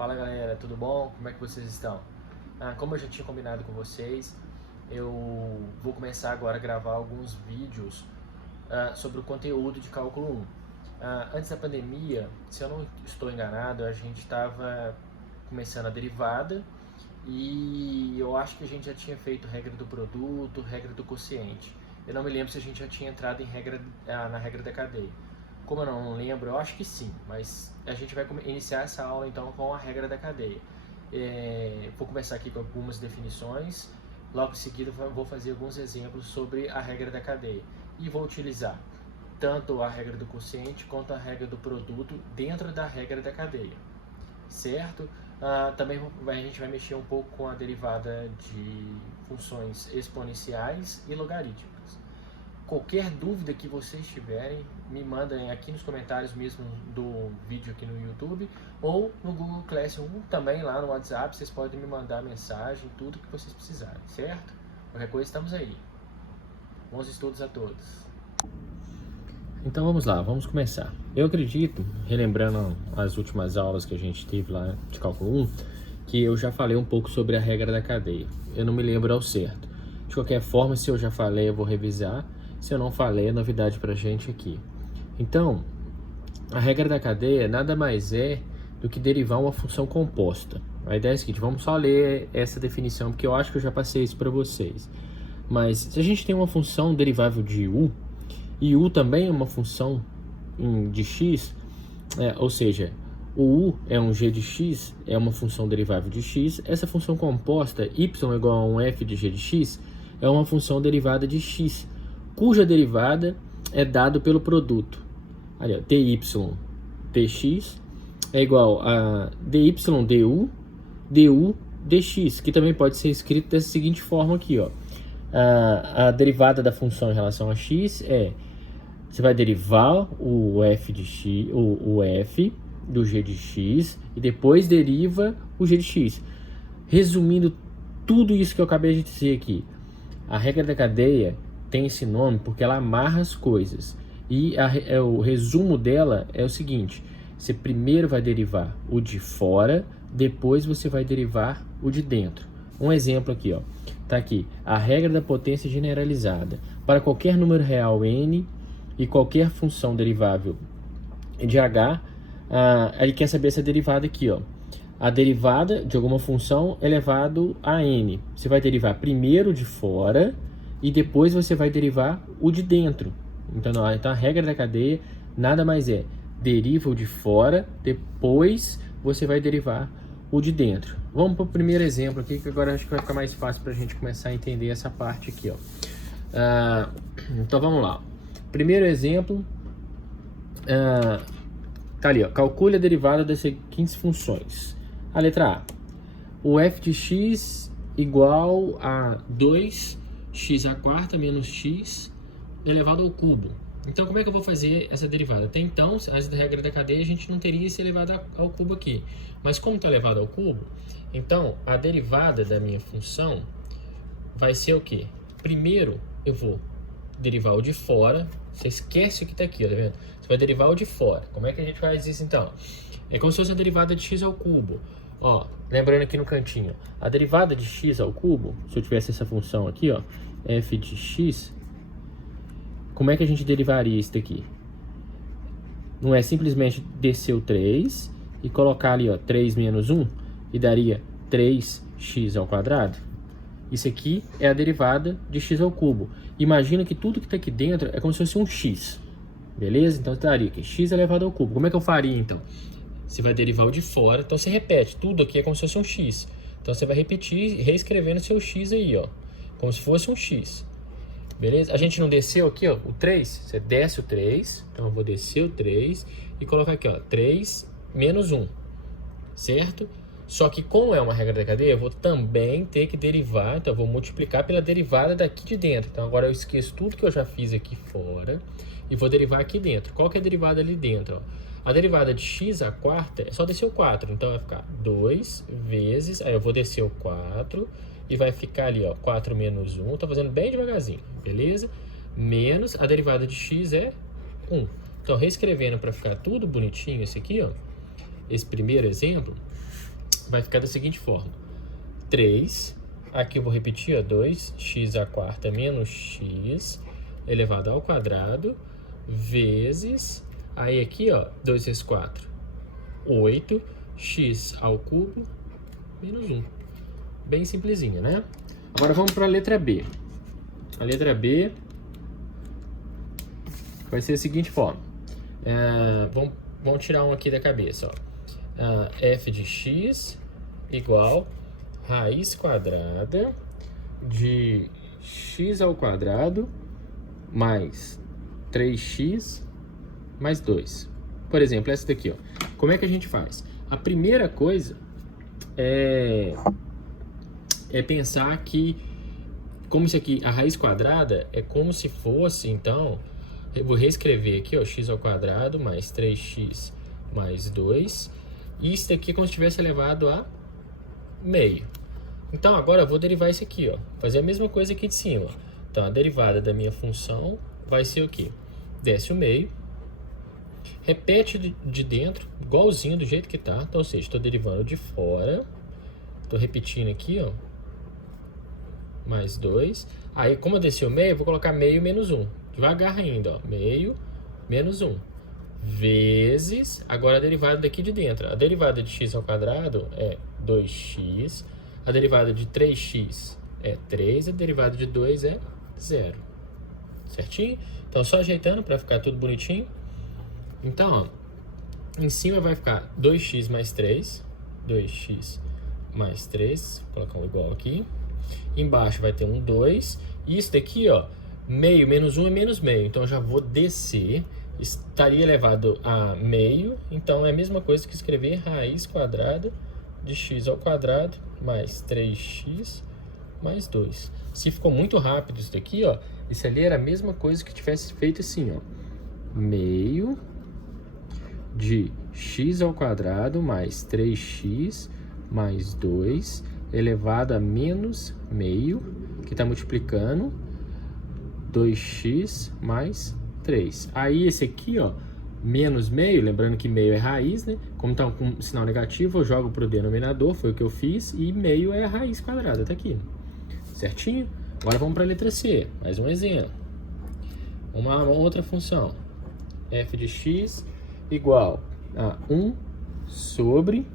Fala galera, tudo bom? Como é que vocês estão? Como eu já tinha combinado com vocês, eu vou começar agora a gravar alguns vídeos sobre o conteúdo de cálculo 1. Antes da pandemia, se eu não estou enganado, a gente estava começando a derivada e eu acho que a gente já tinha feito regra do produto, regra do quociente. Eu não me lembro se a gente já tinha entrado na regra da cadeia. Como eu não lembro, eu acho que sim, mas a gente vai iniciar essa aula então com a regra da cadeia. Vou começar aqui com algumas definições, logo em seguida vou fazer alguns exemplos sobre a regra da cadeia e vou utilizar tanto a regra do quociente quanto a regra do produto dentro da regra da cadeia, certo? Também a gente vai mexer um pouco com a derivada de funções exponenciais e logarítmicas. Qualquer dúvida que vocês tiverem, me mandem aqui nos comentários mesmo do vídeo aqui no YouTube ou no Google Classroom, também lá no WhatsApp, vocês podem me mandar mensagem, tudo que vocês precisarem, certo? Qualquer coisa, estamos aí. Bons estudos a todos. Então vamos lá, vamos começar. Eu acredito, relembrando as últimas aulas que a gente teve lá de cálculo 1, que eu já falei um pouco sobre a regra da cadeia. Eu não me lembro ao certo. De qualquer forma, se eu já falei, eu vou revisar. Se eu não falei, é novidade pra gente aqui. Então, a regra da cadeia nada mais é do que derivar uma função composta. A ideia é a seguinte, vamos só ler essa definição, porque eu acho que eu já passei isso para vocês. Mas se a gente tem uma função derivável de u, e u também é uma função de x, ou seja, o u é um g de x, é uma função derivável de x, essa função composta, y igual a um f de g de x, é uma função derivada de x, cuja derivada é dado pelo produto. Ali, ó, dy dx é igual a dy du dx, que também pode ser escrito dessa seguinte forma aqui, ó. A derivada da função em relação a x você vai derivar o f de x, o f do g de x e depois deriva o g de x. Resumindo tudo isso que eu acabei de dizer aqui, a regra da cadeia tem esse nome porque ela amarra as coisas. E o resumo dela é o seguinte: você primeiro vai derivar o de fora, depois você vai derivar o de dentro. Um exemplo aqui, ó. Tá aqui, a regra da potência generalizada. Para qualquer número real n e qualquer função derivável de h, ele quer saber essa derivada aqui, ó. A derivada de alguma função elevado a n. Você vai derivar primeiro o de fora e depois você vai derivar o de dentro. Então a regra da cadeia nada mais deriva o de fora, depois você vai derivar o de dentro. Vamos para o primeiro exemplo aqui, que agora acho que vai ficar mais fácil para a gente começar a entender essa parte aqui, ó. Então vamos lá. Primeiro exemplo, tá ali, ó. Calcule a derivada das seguintes funções. A letra A, o f de x igual a 2x à quarta menos x elevado ao cubo. Então, como é que eu vou fazer essa derivada? Até então, antes da regra da cadeia, a gente não teria esse elevado ao cubo aqui. Mas como está elevado ao cubo, então a derivada da minha função vai ser o quê? Primeiro, eu vou derivar o de fora. Você esquece o que está aqui, ó, tá vendo? Você vai derivar o de fora. Como é que a gente faz isso, então? É como se fosse a derivada de x ao cubo. Ó, lembrando aqui no cantinho, a derivada de x ao cubo, se eu tivesse essa função aqui, ó, f de x, como é que a gente derivaria isso daqui? Não é simplesmente descer o 3 e colocar ali, ó, 3 menos 1 e daria 3x ao quadrado? Isso aqui é a derivada de x ao cubo. Imagina que tudo que está aqui dentro é como se fosse um x. Beleza? Então daria que x elevado ao cubo. Como é que eu faria então? Você vai derivar o de fora, então você repete. Tudo aqui é como se fosse um x. Então você vai repetir, reescrevendo seu x aí, ó. Como se fosse um x. Beleza? A gente não desceu aqui, ó, o 3. Você desce o 3. Então eu vou descer o 3 e colocar aqui, ó, 3 menos 1. Certo? Só que como é uma regra da cadeia, eu vou também ter que derivar. Então eu vou multiplicar pela derivada daqui de dentro. Então agora eu esqueço tudo que eu já fiz aqui fora e vou derivar aqui dentro. Qual que é a derivada ali dentro, ó? A derivada de x à quarta é só descer o 4. Então vai ficar 2 vezes... Aí eu vou descer o 4... E vai ficar ali, ó, 4 menos 1. Tô fazendo bem devagarzinho, beleza? Menos a derivada de x é 1. Então, reescrevendo para ficar tudo bonitinho, esse aqui, ó, esse primeiro exemplo, vai ficar da seguinte forma. 3, aqui eu vou repetir, ó, 2x² menos x elevado ao quadrado, vezes, aí aqui, ó, 2 vezes 4, 8, x ao cubo, menos 1. Bem simplesinha, né? Agora vamos para a letra B. A letra B vai ser da seguinte forma. Vamos tirar um aqui da cabeça, ó. F de x igual raiz quadrada de x ao quadrado mais 3x mais 2. Por exemplo, essa daqui, ó. Como é que a gente faz? A primeira coisa é pensar que, como isso aqui, a raiz quadrada é como se fosse, então, eu vou reescrever aqui, ó, x ao quadrado mais 3x mais 2. E isso daqui é como se tivesse elevado a meio. Então, agora eu vou derivar isso aqui, ó. Fazer a mesma coisa aqui de cima. Então, a derivada da minha função vai ser o quê? Desce o meio. Repete de dentro, igualzinho do jeito que tá. Então, ou seja, estou derivando de fora. Estou repetindo aqui, ó. Mais 2. Aí, como eu desci o meio, eu vou colocar meio menos 1. Devagar ainda, ó. Meio menos 1. Vezes, agora a derivada daqui de dentro. A derivada de x ao quadrado é 2x. A derivada de 3x é 3. A derivada de 2 é 0. Certinho? Então, só ajeitando para ficar tudo bonitinho. Então, ó, em cima vai ficar 2x mais 3. 2x mais 3. Vou colocar um igual aqui. Embaixo vai ter um 2. E isso daqui, ó, meio menos 1 é menos meio. Então, eu já vou descer. Estaria elevado a meio. Então, é a mesma coisa que escrever raiz quadrada de x ao quadrado mais 3x mais 2. Se ficou muito rápido isso daqui, ó, isso ali era a mesma coisa que tivesse feito assim, ó. Meio de x ao quadrado mais 3x mais 2 elevado a menos meio, que está multiplicando 2x mais 3. Aí esse aqui, ó, menos meio, lembrando que meio é raiz, né? Como tá com sinal negativo, eu jogo pro denominador, foi o que eu fiz, e meio é a raiz quadrada, tá aqui. Certinho? Agora vamos para a letra C, mais um exemplo. Uma outra função. F de x igual a 1 sobre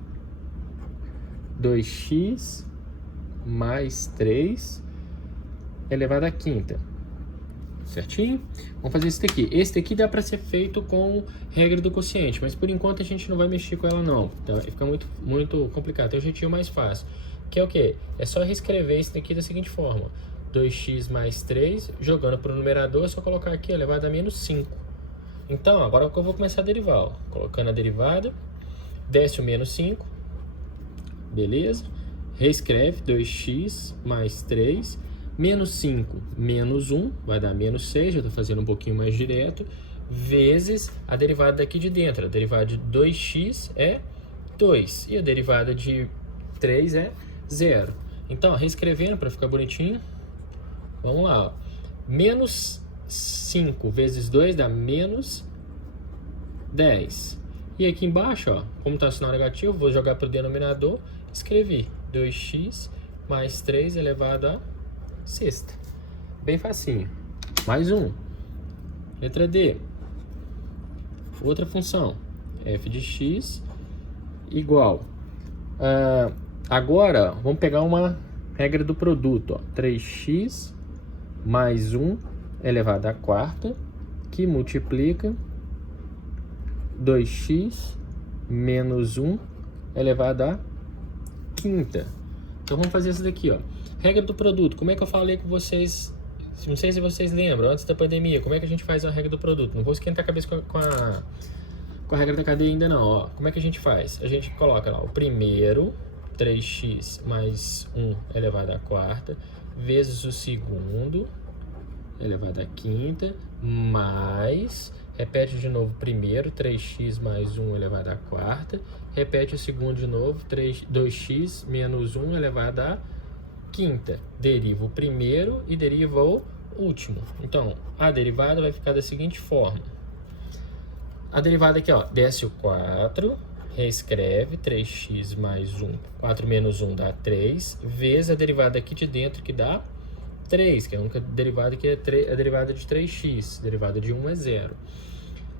2x mais 3 elevado à quinta. Certinho? Vamos fazer esse daqui. Esse daqui dá para ser feito com regra do quociente, mas por enquanto a gente não vai mexer com ela não. Tá? Fica muito complicado. Tem um jeitinho mais fácil. Que é o quê? É só reescrever esse daqui da seguinte forma. 2x mais 3, jogando para o numerador, é só colocar aqui, elevado a menos 5. Então, agora que eu vou começar a derivar. Ó. Colocando a derivada, desce o menos 5. Beleza? Reescreve 2x mais 3. Menos 5, menos 1, vai dar menos 6, já estou fazendo um pouquinho mais direto, vezes a derivada daqui de dentro. A derivada de 2x é 2, e a derivada de 3 é 0. Então, reescrevendo para ficar bonitinho, vamos lá. Ó. Menos 5 vezes 2 dá menos 10. E aqui embaixo, ó, como está o sinal negativo, vou jogar para o denominador, escrevi 2x mais 3 elevado a sexta. Bem facinho. Mais um. Letra D. Outra função. F de x igual. Agora, vamos pegar uma regra do produto. Ó. 3x mais 1 elevado à quarta, que multiplica 2x menos 1 elevado à quinta. Então, vamos fazer isso daqui, ó. Regra do produto, como é que eu falei com vocês, não sei se vocês lembram, antes da pandemia, como é que a gente faz a regra do produto? Não vou esquentar a cabeça com a regra da cadeia ainda não, ó. Como é que a gente faz? A gente coloca lá o primeiro, 3x mais 1 elevado à quarta, vezes o segundo, elevado à quinta, mais, repete de novo o primeiro, 3x mais 1 elevado à quarta, repete o segundo de novo, 2x menos 1 elevado à quinta, deriva o primeiro e deriva o último. Então, a derivada vai ficar da seguinte forma. A derivada aqui, ó, desce o 4, reescreve 3x mais 1, 4 menos 1 dá 3, vezes a derivada aqui de dentro que dá 3, que é a única derivada que é a derivada de 3x, derivada de 1 é 0.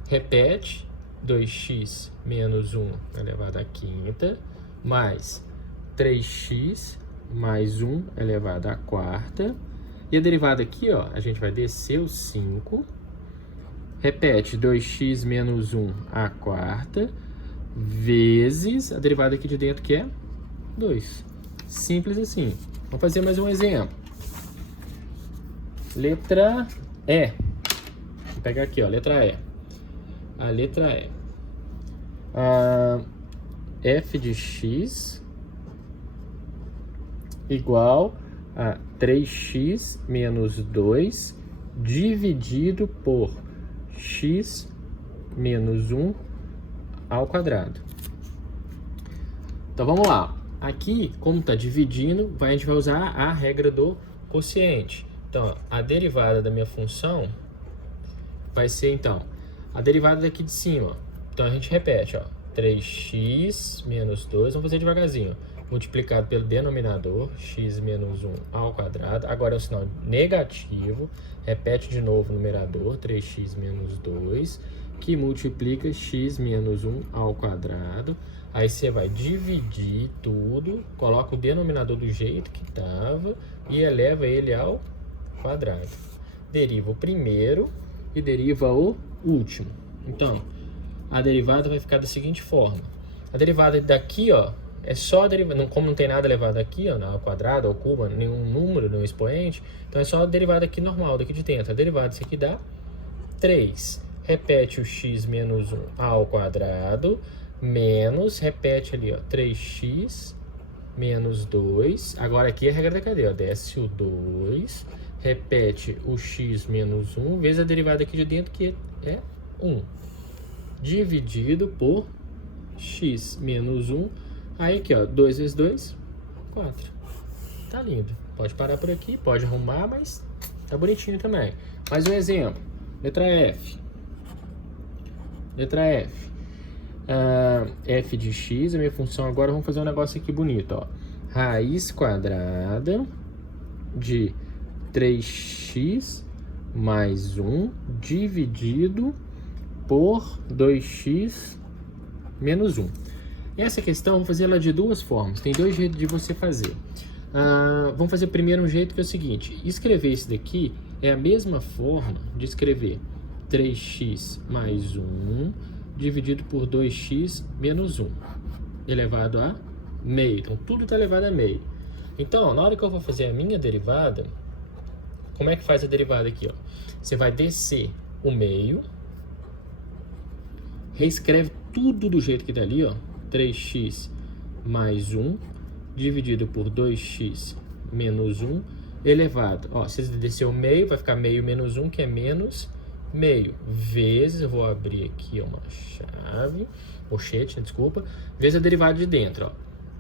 Repete 2x menos 1 elevado à quinta, mais 3x mais 1 elevado à quarta, e a derivada aqui, ó, a gente vai descer o 5, repete 2x menos 1 à quarta, vezes a derivada aqui de dentro que é 2. Simples assim. Vamos fazer mais um exemplo. Letra E. Vou pegar aqui, ó, letra E. A letra E. F de x igual a 3x menos 2 dividido por x menos 1 ao quadrado. Então vamos lá. Aqui, como está dividindo, a gente vai usar a regra do quociente. Então, ó, a derivada da minha função vai ser, então, a derivada daqui de cima. Ó. Então a gente repete, ó, 3x menos 2, vamos fazer devagarzinho, multiplicado pelo denominador, x menos 1 ao quadrado. Agora é um sinal negativo, repete de novo o numerador, 3x menos 2, que multiplica x menos 1 ao quadrado. Aí você vai dividir tudo, coloca o denominador do jeito que estava e eleva ele ao quadrado. Deriva o primeiro e deriva o último. Então, a derivada vai ficar da seguinte forma. A derivada daqui, ó, é só a derivada, como não tem nada elevado aqui, ó, ao quadrado, ao cubo, nenhum número, nenhum expoente, então é só a derivada aqui normal, daqui de dentro. A derivada disso aqui dá 3. Repete o x menos 1 ao quadrado, menos, repete ali, ó, 3x menos 2. Agora aqui é a regra da cadeia, ó, desce o 2, repete o x menos 1, vezes a derivada aqui de dentro, que é 1, dividido por x menos 1. Aí aqui, ó, 2 vezes 2, 4. Tá lindo. Pode parar por aqui, pode arrumar, mas tá bonitinho também. Mais um exemplo. Letra F. Letra F. F de x, a minha função agora, vamos fazer um negócio aqui bonito, ó. Raiz quadrada de 3x mais 1 dividido por 2x menos 1. Essa questão, vamos fazer ela de duas formas. Tem dois jeitos de você fazer. Vamos fazer primeiro um jeito que é o seguinte. Escrever isso daqui é a mesma forma de escrever 3x mais 1 dividido por 2x menos 1 elevado a meio. Então, tudo está elevado a meio. Então, na hora que eu vou fazer a minha derivada, como é que faz a derivada aqui? Ó? Você vai descer o meio, reescreve tudo do jeito que está ali, ó. 3x mais 1 dividido por 2x menos 1 elevado. Ó, se você descer o meio, vai ficar meio menos 1, que é menos meio, vezes, eu vou abrir aqui uma chave, pochete, desculpa, vezes a derivada de dentro. Ó.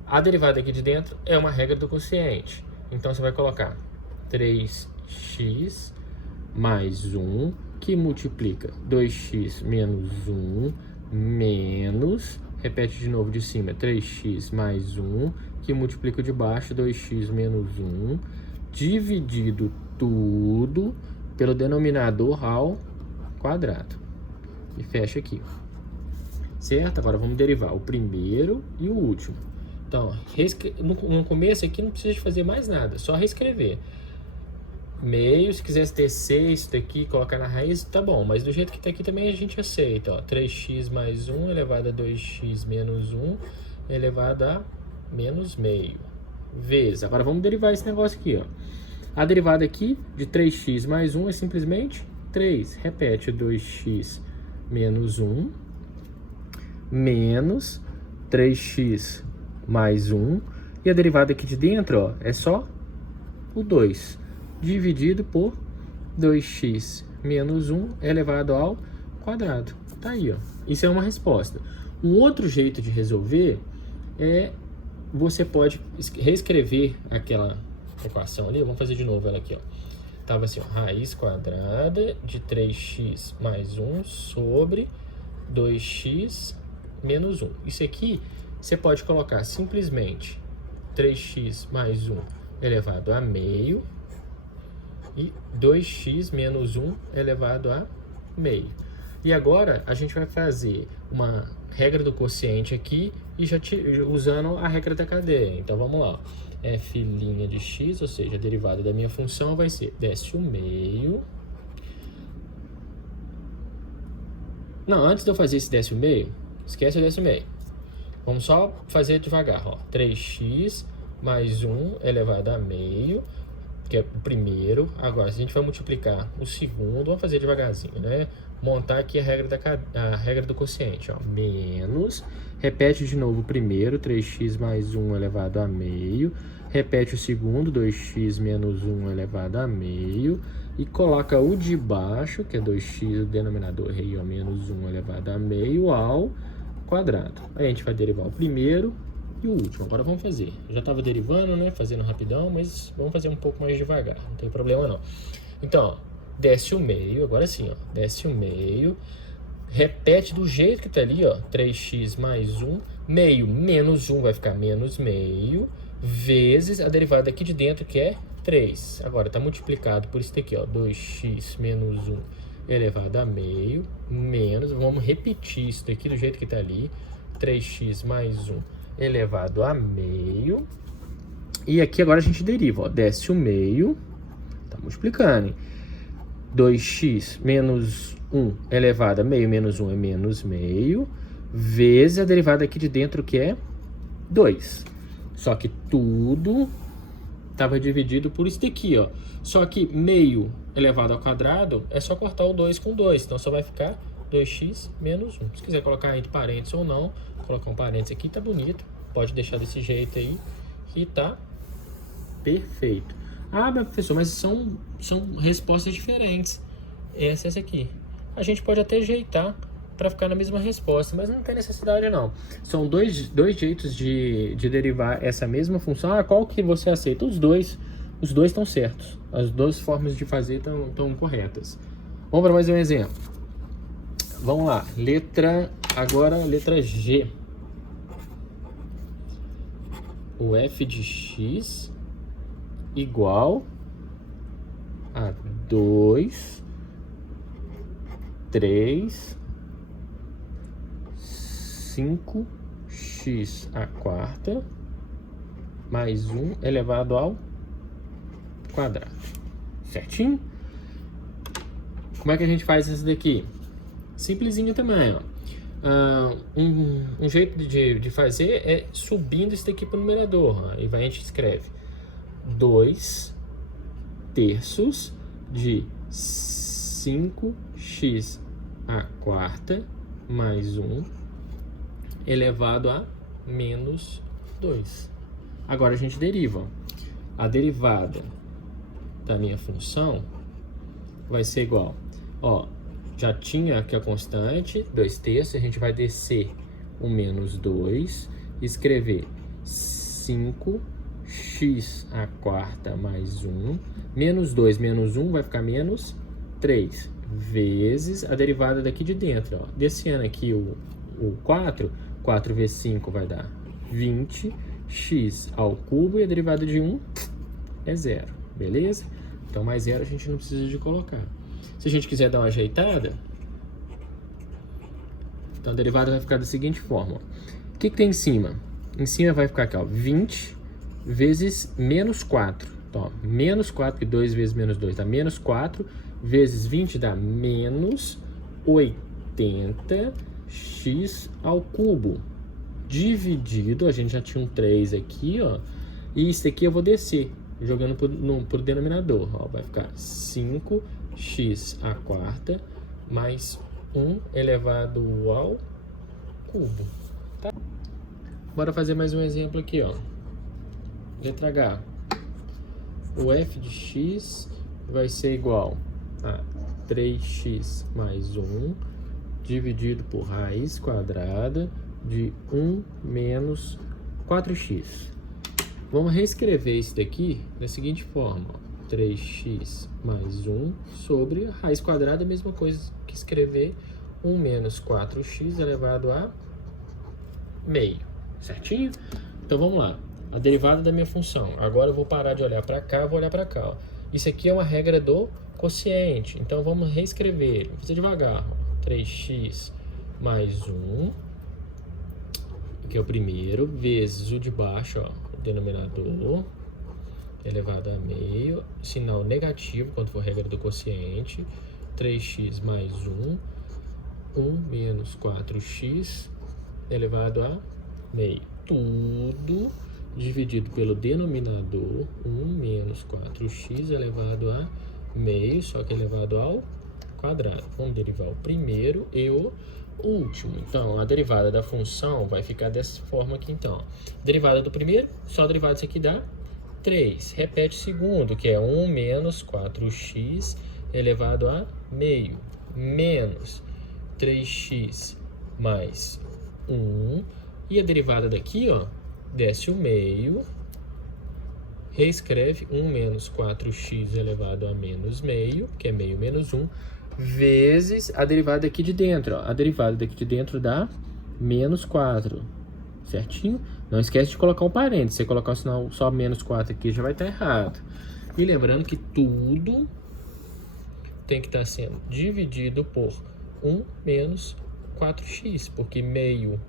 A derivada aqui de dentro é uma regra do quociente. Então, você vai colocar 3x mais 1, que multiplica 2x menos 1, menos, repete de novo de cima, 3x mais 1, que multiplica de baixo, 2x menos 1, dividido tudo pelo denominador ao quadrado. E fecha aqui. Certo? Agora vamos derivar o primeiro e o último. Então, no começo aqui não precisa de fazer mais nada, só reescrever. Meio, se quiser descer isso daqui, colocar na raiz, tá bom. Mas do jeito que tá aqui também a gente aceita, ó. 3x mais 1 elevado a 2x menos 1 elevado a menos meio. Vezes. Agora vamos derivar esse negócio aqui, ó. A derivada aqui de 3x mais 1 é simplesmente 3. Repete 2x menos 1 menos 3x mais 1. E a derivada aqui de dentro, ó, é só o 2. Dividido por 2x menos 1 elevado ao quadrado. Tá aí, ó. Isso é uma resposta. Um outro jeito de resolver é você pode reescrever aquela equação ali. Vamos fazer de novo ela aqui, ó. Tava assim, ó, raiz quadrada de 3x mais 1 sobre 2x menos 1. Isso aqui você pode colocar simplesmente 3x mais 1 elevado a meio e 2x menos 1 elevado a meio. E agora a gente vai fazer uma regra do quociente aqui e já usando a regra da cadeia. Então vamos lá. F' de x, ou seja, a derivada da minha função vai ser décimo meio. Não, antes de eu fazer esse décimo meio, esquece o décimo meio. Vamos só fazer devagar, ó. 3x mais 1 elevado a meio, que é o primeiro. Agora, se a gente vai multiplicar o segundo, vamos fazer devagarzinho, né? Montar aqui a regra do quociente, ó. Menos, repete de novo o primeiro, 3x mais 1 elevado a meio. Repete o segundo, 2x menos 1 elevado a meio. E coloca o de baixo, que é 2x, o denominador aí, ó, menos 1 elevado a meio, ao quadrado. Aí a gente vai derivar o primeiro e o último. Agora vamos fazer. Eu já estava derivando, né? Fazendo rapidão, mas vamos fazer um pouco mais devagar. Não tem problema não. Então, ó, desce o meio. Agora sim, ó. Desce o meio. Repete do jeito que tá ali, ó. 3x mais 1. Meio menos 1 vai ficar menos meio. Vezes a derivada aqui de dentro, que é 3. Agora tá multiplicado por isso daqui, ó. 2x menos 1 elevado a meio. Menos. Vamos repetir isso daqui do jeito que tá ali. 3x mais 1 elevado a meio. E aqui agora a gente deriva, ó, desce o meio, tá multiplicando, hein? 2x menos 1 elevado a meio menos 1 é menos meio, vezes a derivada aqui de dentro, que é 2. Só que tudo estava dividido por isso daqui, ó. Só que meio elevado ao quadrado é só cortar o 2 com 2, então só vai ficar 2x menos 1. Se quiser colocar entre parênteses ou não, colocar um parênteses aqui, tá bonito. Pode deixar desse jeito aí, que tá perfeito. Ah, meu professor, mas são respostas diferentes. Essa aqui. A gente pode até ajeitar para ficar na mesma resposta, mas não tem necessidade não. São dois jeitos de derivar essa mesma função. Ah, qual que você aceita? Os dois estão certos. As duas formas de fazer estão corretas. Vamos para mais um exemplo. Vamos lá, agora letra G. O f de x igual a 2, 3, 5x à quarta mais 1 elevado ao quadrado. Certinho? Como é que a gente faz isso daqui? Simplesinho também, ó. Um jeito de fazer é subindo isso daqui para o numerador. Ó. E a gente escreve 2 terços de 5x à quarta mais 1 elevado a menos 2. Agora a gente deriva. Ó. A derivada da minha função vai ser igual, ó, já tinha aqui a constante, 2 terços, a gente vai descer o menos 2, escrever 5x à quarta mais 1, menos 2 menos 1 vai ficar menos 3, vezes a derivada daqui de dentro, ó. Descendo aqui o 4 vezes 5 vai dar 20, x ao cubo e a derivada de 1 é 0, beleza? Então mais 0 a gente não precisa de colocar. Se a gente quiser dar uma ajeitada, então a derivada vai ficar da seguinte forma. O que tem em cima? Em cima vai ficar aqui, ó, 20 vezes menos 4. Então, ó, menos 4, que 2 vezes menos 2 dá menos 4, vezes 20 dá menos 80x ao cubo. Dividido, a gente já tinha um 3 aqui, ó, e isso aqui eu vou descer, jogando por denominador. Ó, vai ficar 5x à quarta mais 1 elevado ao cubo. Tá? Bora fazer mais um exemplo aqui, ó. Letra H. O f de x vai ser igual a 3x mais 1 dividido por raiz quadrada de 1 menos 4x. Vamos reescrever isso daqui da seguinte forma, ó. 3x mais 1 sobre a raiz quadrada, a mesma coisa que escrever 1 menos 4x elevado a meio, certinho? Então vamos lá, a derivada da minha função. Agora eu vou parar de olhar para cá, vou olhar para cá. Ó. Isso aqui é uma regra do quociente, então vamos reescrever. Vou fazer devagar. Ó. 3x mais 1, que é o primeiro, vezes o de baixo, ó, o denominador, elevado a meio, sinal negativo quando for regra do quociente, 3x mais 1, 1 menos 4x elevado a meio. Tudo dividido pelo denominador, 1 menos 4x elevado a meio, só que elevado ao quadrado. Vamos derivar o primeiro e o último. Então, a derivada da função vai ficar dessa forma aqui, então. Derivada do primeiro, só a derivada disso aqui dá 3. Repete o segundo, que é 1 menos 4x elevado a meio, menos 3x mais 1. E a derivada daqui, ó, desce o meio, reescreve 1 menos 4x elevado a menos meio, que é meio menos 1, vezes a derivada aqui de dentro. Ó. A derivada daqui de dentro dá menos 4, certinho? Não esquece de colocar um parênteses. Se você colocar o sinal só menos 4 aqui, já vai estar errado. E lembrando que tudo tem que estar sendo dividido por 1 menos 4x, porque meio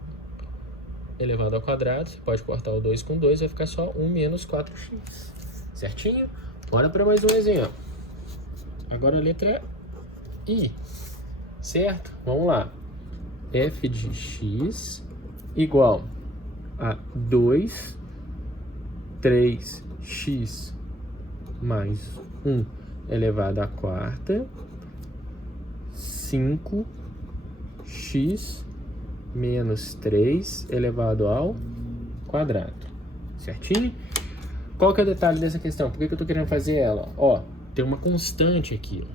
elevado ao quadrado, você pode cortar o 2 com 2, vai ficar só 1 menos 4x. Certinho? Bora para mais um exemplo. Agora a letra I. Certo? Vamos lá. F de x igual a 2, 3x mais 1 elevado à quarta, 5x menos 3 elevado ao quadrado. Certinho? Qual que é o detalhe dessa questão? Por que eu estou querendo fazer ela? Ó, tem uma constante aqui.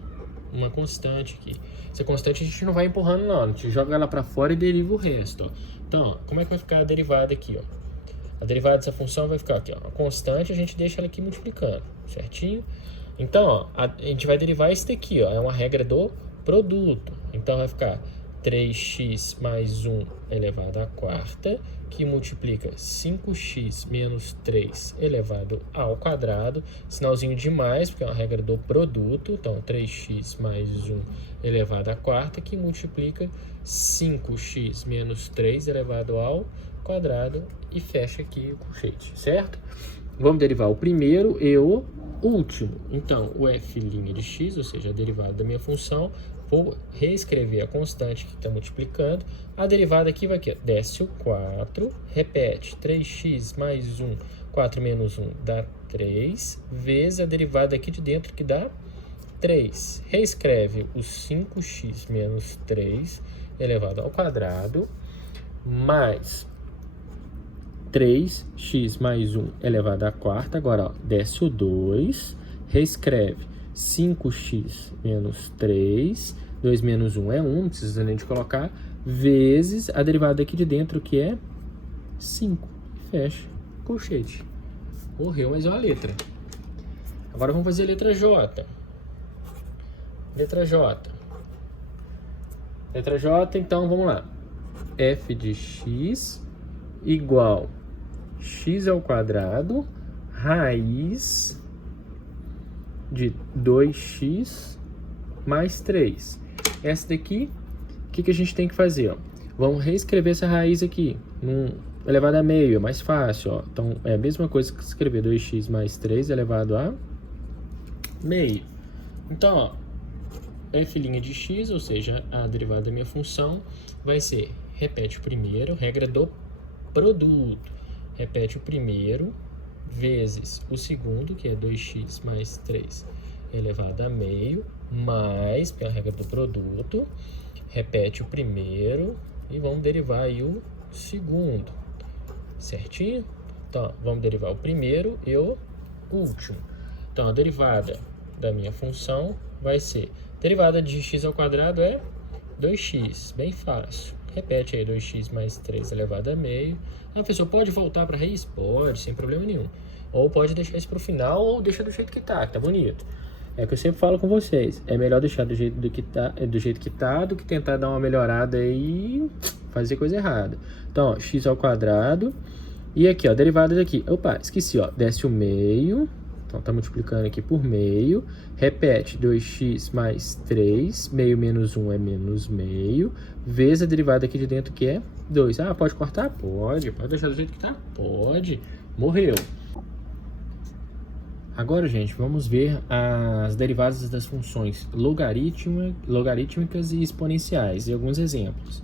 Uma constante aqui. Essa constante a gente não vai empurrando não. A gente joga ela para fora e deriva o resto. Ó. Então, ó, como é que vai ficar a derivada aqui? Ó? A derivada dessa função vai ficar aqui. Ó. A constante a gente deixa ela aqui multiplicando. Certinho? Então, ó, a gente vai derivar isso daqui. Ó, é uma regra do produto. Então, vai ficar 3x mais 1 elevado à quarta, que multiplica 5x menos 3 elevado ao quadrado, sinalzinho de mais, porque é uma regra do produto, então 3x mais 1 elevado à quarta, que multiplica 5x menos 3 elevado ao quadrado, e fecha aqui o colchete, certo? Vamos derivar o primeiro e o último. Então, o f' de x, ou seja, a derivada da minha função, vou reescrever a constante que está multiplicando. A derivada aqui vai aqui, ó, desce o 4, repete 3x mais 1, 4 menos 1 dá 3, vezes a derivada aqui de dentro que dá 3. Reescreve o 5x menos 3 elevado ao quadrado, mais 3x mais 1 elevado à quarta. Agora, ó, desce o 2, reescreve 5x menos 3, 2 menos 1 é 1, não precisa nem de colocar, vezes a derivada aqui de dentro, que é 5. Fecha, colchete. Morreu mais uma letra. Agora vamos fazer a letra J. Letra J. Letra J, então vamos lá. F de x igual x ao quadrado, raiz de 2x mais 3. Essa daqui, o que a gente tem que fazer? Ó? Vamos reescrever essa raiz aqui, elevado a meio, é mais fácil. Ó. Então, é a mesma coisa que escrever 2x mais 3 elevado a meio. Então, ó, f' de x, ou seja, a derivada da minha função, vai ser, repete o primeiro, regra do produto. Repete o primeiro, vezes o segundo, que é 2x mais 3 elevado a meio, mais, porque é a regra do produto, repete o primeiro e vamos derivar aí o segundo, certinho? Então, vamos derivar o primeiro e o último. Então, a derivada da minha função vai ser, derivada de x ao quadrado é 2x, bem fácil. Repete aí 2x mais 3 elevado a meio. A pessoa pode voltar para a raiz? Pode, sem problema nenhum. Ou pode deixar isso para o final, ou deixa do jeito que tá bonito. É o que eu sempre falo com vocês. É melhor deixar do jeito que tá, do que tentar dar uma melhorada e fazer coisa errada. Então, ó, x ao quadrado. E aqui, ó, derivada daqui. Opa, esqueci, ó. Desce o meio. Então, tá multiplicando aqui por meio. Repete 2x mais 3. Meio menos 1 é menos meio. Vezes a derivada aqui de dentro, que é 2. Ah, pode cortar? Pode. Pode deixar do jeito que tá? Pode. Morreu. Agora, gente, vamos ver as derivadas das funções logarítmicas e exponenciais e alguns exemplos.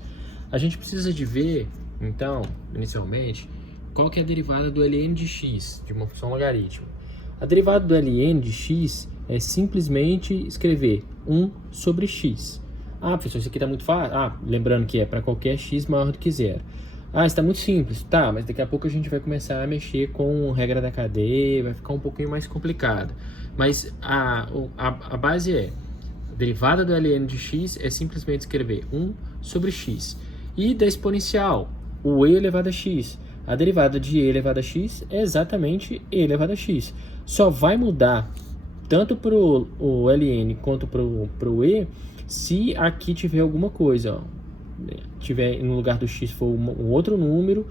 A gente precisa de ver, então, inicialmente, qual que é a derivada do ln de x, de uma função logarítmica. A derivada do ln de x é simplesmente escrever 1 sobre x. Ah, professor, isso aqui está muito fácil. Ah, lembrando que é para qualquer x maior do que zero. Ah, isso está muito simples. Tá, mas daqui a pouco a gente vai começar a mexer com regra da cadeia, vai ficar um pouquinho mais complicado. Mas a base é, a derivada do ln de x é simplesmente escrever 1 sobre x. E da exponencial, o e elevado a x. A derivada de e elevado a x é exatamente e elevado a x. Só vai mudar tanto para o ln quanto para o e se aqui tiver alguma coisa, ó. Tiver no lugar do x for um outro número,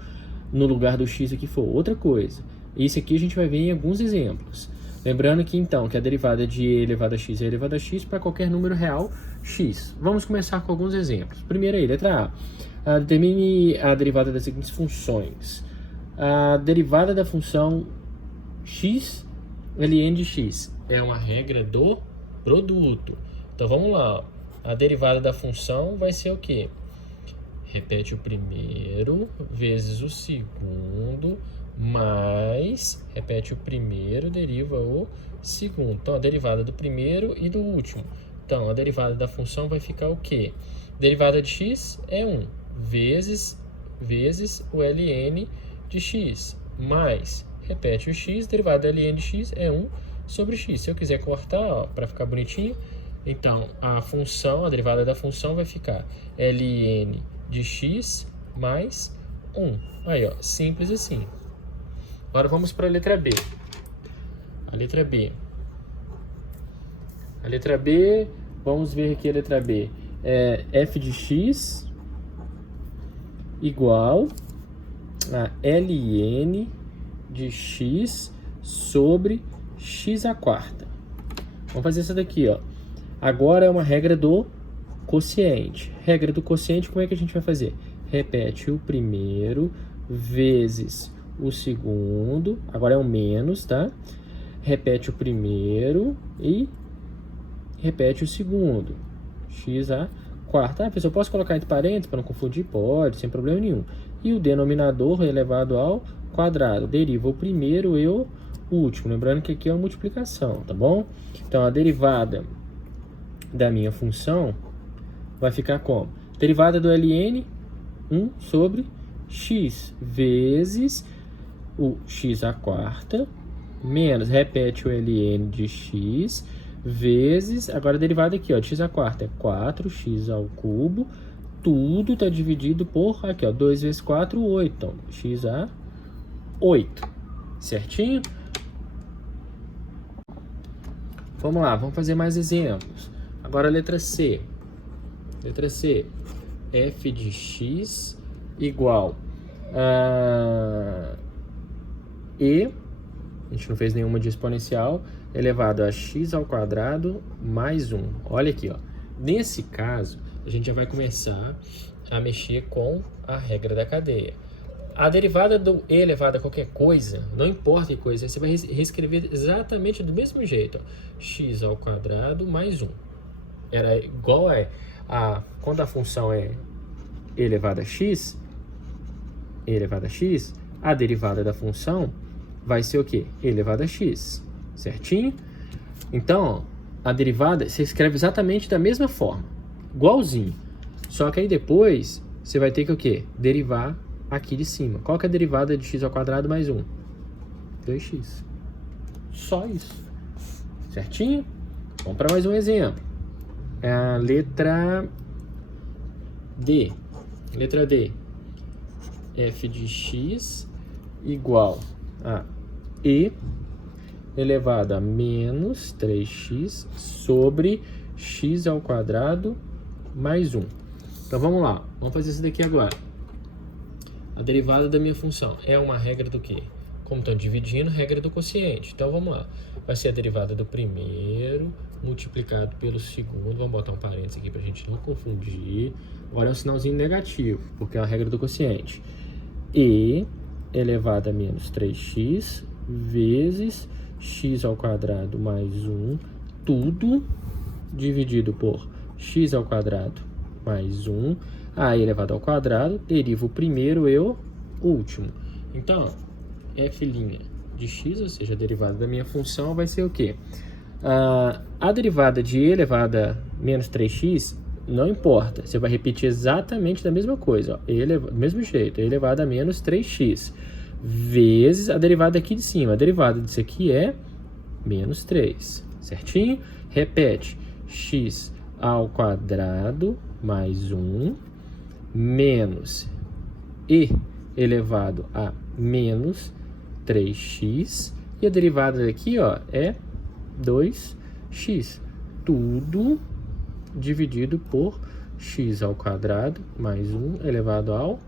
no lugar do x aqui for outra coisa. Isso aqui a gente vai ver em alguns exemplos. Lembrando que então que a derivada de e elevado a x é elevado a x para qualquer número real x. Vamos começar com alguns exemplos. Primeiro aí, letra A. Determine a derivada das seguintes funções. A derivada da função x ln de x é uma regra do produto. Então vamos lá, ó. A derivada da função vai ser o quê? Repete o primeiro vezes o segundo, mais, repete o primeiro, deriva o segundo. Então, a derivada do primeiro e do último. Então, a derivada da função vai ficar o quê? Derivada de x é 1, vezes o ln de x, mais, repete o x, derivada do ln de x é 1 sobre x. Se eu quiser cortar, para ficar bonitinho, então, a derivada da função vai ficar ln de x mais 1. Aí, ó, simples assim. Agora vamos para a letra B. A letra B, vamos ver aqui a letra B. É f de x igual a ln de x sobre x à quarta. Vamos fazer isso daqui, ó. Agora é uma regra do quociente. Regra do quociente, como é que a gente vai fazer? Repete o primeiro vezes o segundo. Agora é um menos, tá? Repete o primeiro e repete o segundo. X a quarta. Ah, pessoal, posso colocar entre parênteses para não confundir? Pode, sem problema nenhum. E o denominador elevado ao quadrado. Deriva o primeiro e o último. Lembrando que aqui é uma multiplicação, tá bom? Então, a derivada da minha função vai ficar como? Derivada do ln, 1 sobre x, vezes o x à quarta, menos, repete o ln de x, vezes, agora a derivada aqui, ó, de x à quarta é 4x ao cubo, tudo está dividido por, aqui, ó, 2 vezes 4, 8, então, x a 8, certinho? Vamos lá, vamos fazer mais exemplos. Agora a letra C. Letra C. F de x igual a E, a gente não fez nenhuma de exponencial, elevado a x ao quadrado mais 1. Olha aqui, ó. Nesse caso, a gente já vai começar a mexer com a regra da cadeia. A derivada do e elevado a qualquer coisa, não importa que coisa, você vai reescrever exatamente do mesmo jeito. Ó. X ao quadrado mais 1. Era igual quando a função é e elevado a x, a derivada da função vai ser o quê? E elevado a x, certinho? Então, ó, a derivada você escreve exatamente da mesma forma, igualzinho. Só que aí depois você vai ter que o quê? Derivar aqui de cima. Qual que é a derivada de x ao quadrado mais 1? 2x. Só isso. Certinho? Vamos para mais um exemplo. É a letra D. Letra D. F de x igual a E elevado a menos 3x sobre x ao quadrado mais 1. Então vamos lá, vamos fazer isso daqui agora. A derivada da minha função é uma regra do quê? Como estou dividindo, regra do quociente. Então vamos lá, vai ser a derivada do primeiro multiplicado pelo segundo. Vamos botar um parênteses aqui para a gente não confundir. Agora é um sinalzinho negativo, porque é a regra do quociente. E elevado a menos 3x vezes x ao quadrado mais 1, tudo dividido por x ao quadrado mais 1, a elevado ao quadrado, deriva o primeiro e o último. Então, f' de x, ou seja, a derivada da minha função, vai ser o quê? A derivada de e elevada a menos 3x, não importa, você vai repetir exatamente da mesma coisa, ó, do mesmo jeito, e elevado a menos 3x, vezes a derivada aqui de cima. A derivada disso aqui é menos 3, certinho? Repete, x ao quadrado mais 1, menos e elevado a menos 3x, e a derivada daqui, ó, é 2x, tudo dividido por x ao quadrado mais 1 elevado ao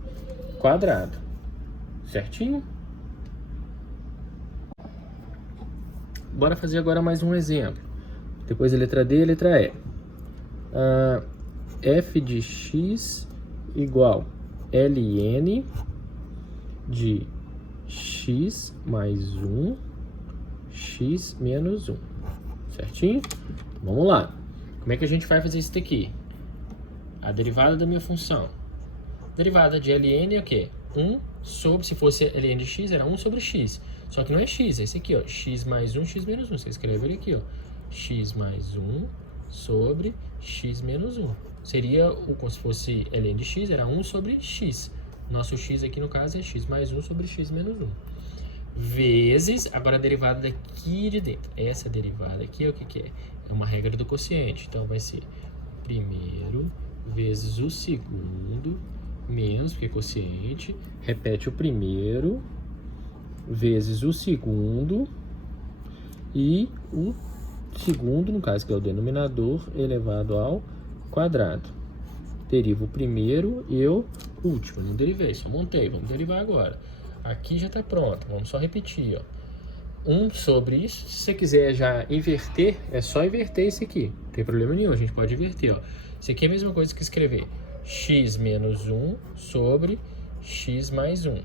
quadrado, certinho? Bora fazer agora mais um exemplo. Depois a letra D e a letra E. F de x igual ln de x mais 1, x menos 1. Certinho? Vamos lá. Como é que a gente vai fazer isso daqui? A derivada da minha função. Derivada de ln é o quê? 1 sobre, se fosse ln de x, era 1 sobre x. Só que não é x, é esse aqui, ó. X mais 1, x menos 1. Você escreve ele aqui, ó. X mais 1 sobre x menos 1. Seria, como se fosse ln de x, era 1 sobre x. Nosso x aqui, no caso, é x mais 1 sobre x menos 1. Vezes, agora a derivada daqui de dentro. Essa derivada aqui, o que que é? É uma regra do quociente. Então, vai ser o primeiro vezes o segundo, menos, porque é quociente. Repete o primeiro vezes o segundo e o segundo, no caso, que é o denominador, elevado ao quadrado. Deriva o primeiro e o último. Não derivei, só montei. Vamos derivar agora. Aqui já está pronto. Vamos só repetir, ó. 1 sobre isso. Se você quiser já inverter, é só inverter isso aqui. Não tem problema nenhum, a gente pode inverter, ó. Isso aqui é a mesma coisa que escrever x menos 1 sobre x mais 1.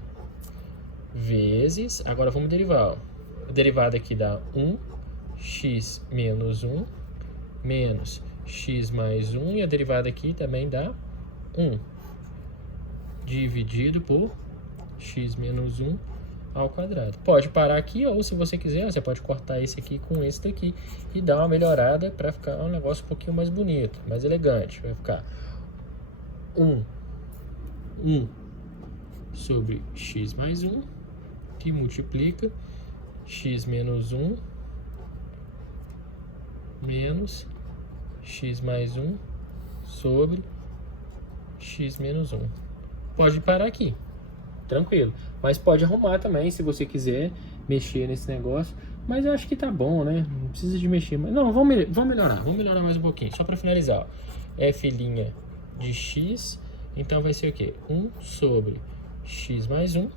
Vezes, agora vamos derivar, ó. A derivada aqui dá 1, x menos 1, menos x mais 1, e a derivada aqui também dá 1, dividido por x menos 1 ao quadrado. Pode parar aqui, ou se você quiser, você pode cortar esse aqui com esse daqui e dar uma melhorada para ficar um negócio um pouquinho mais bonito, mais elegante. Vai ficar 1 sobre x mais 1, que multiplica x menos 1 menos x mais 1 sobre x menos 1. Pode parar aqui, tranquilo. Mas pode arrumar também, se você quiser mexer nesse negócio. Mas eu acho que tá bom, né? Não precisa de mexer. Mas não, vamos melhorar mais um pouquinho. Só para finalizar, ó. F' de x, então vai ser o quê? 1 sobre x mais 1.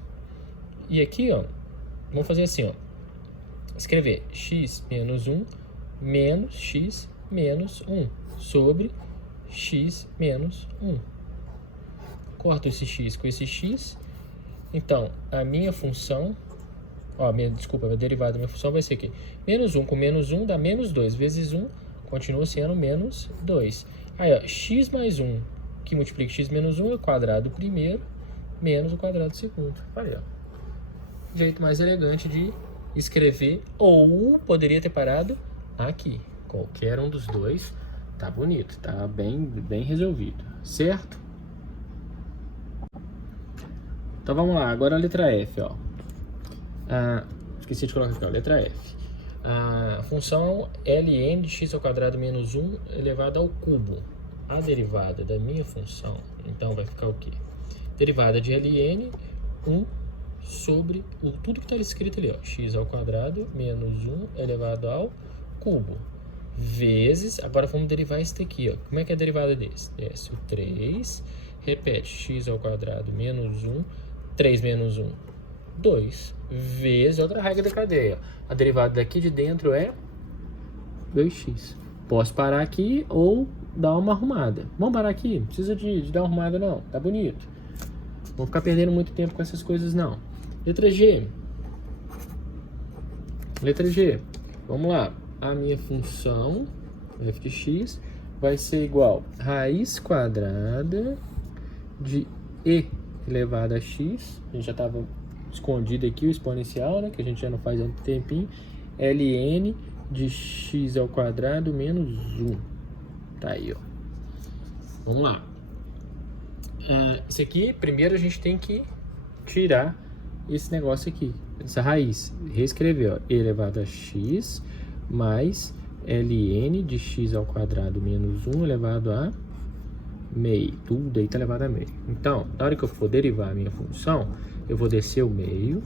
E aqui, ó, vamos fazer assim, ó. Escrever x menos 1 menos x menos 1 sobre x menos 1. Corto esse x com esse x. Então, a minha função, ó, minha derivada da minha função vai ser aqui. Menos 1 com menos 1 dá menos 2. Vezes 1 continua sendo menos 2. Aí, ó, x mais 1, que multiplica x menos 1 é o quadrado do primeiro, menos o quadrado do segundo. Aí, ó. Jeito mais elegante de escrever, ou poderia ter parado aqui. Qualquer um dos dois tá bonito, tá bem resolvido, certo? Então vamos lá, agora a letra F, ó. Esqueci de colocar aqui, ó, letra F. A função ln de x ao quadrado menos 1 elevado ao cubo. A derivada da minha função, então vai ficar o quê? Derivada de ln, 1 sobre tudo que está escrito ali, ó, x ao quadrado menos 1 elevado ao cubo, vezes, agora vamos derivar isso daqui, ó. Como é que é a derivada desse? Desce o 3, repete, x ao quadrado menos 1, 3 menos 1, 2, vezes outra regra da cadeia. A derivada daqui de dentro é 2x. Posso parar aqui ou dar uma arrumada. Vamos parar aqui? Não precisa de dar uma arrumada não, tá bonito. Não vou ficar perdendo muito tempo com essas coisas não. Letra G. Letra G. Vamos lá. A minha função f de x vai ser igual a raiz quadrada de e elevado a x. A gente já estava escondido aqui o exponencial, né? Que a gente já não faz há um tempinho. ln de x ao quadrado menos 1. Tá aí, ó. Vamos lá. Isso aqui, primeiro a gente tem que tirar esse negócio aqui, essa raiz. Reescrever, ó. E elevado a x mais ln de x ao quadrado menos 1 elevado a meio. Tudo aí tá elevado a meio. Então, na hora que eu for derivar a minha função, eu vou descer o meio,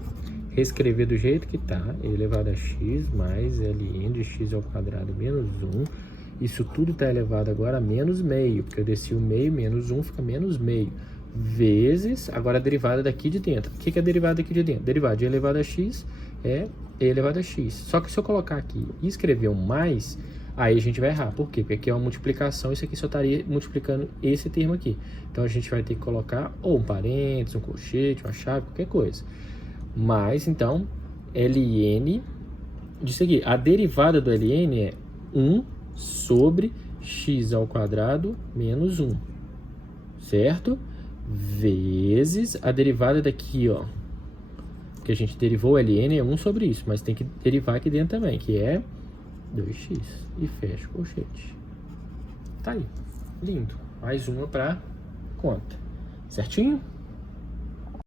reescrever do jeito que tá, e elevado a x mais ln de x ao quadrado menos 1. Isso tudo tá elevado agora a menos meio, porque eu desci o meio, menos 1 fica menos meio. Vezes, agora a derivada daqui de dentro. O que é a derivada daqui de dentro? Derivada de e elevado a x é e elevado a x. Só que se eu colocar aqui e escrever um mais, aí a gente vai errar. Por quê? Porque aqui é uma multiplicação, isso aqui só estaria multiplicando esse termo aqui. Então a gente vai ter que colocar ou um parênteses, um colchete, uma chave, qualquer coisa. Mas, então, ln disso aqui. A derivada do ln é 1 sobre x ao quadrado menos 1. Certo? Vezes a derivada daqui, ó. Que a gente derivou o ln é 1 sobre isso, mas tem que derivar aqui dentro também, que é 2x. E fecha o colchete. Tá aí. Lindo. Mais uma para conta. Certinho?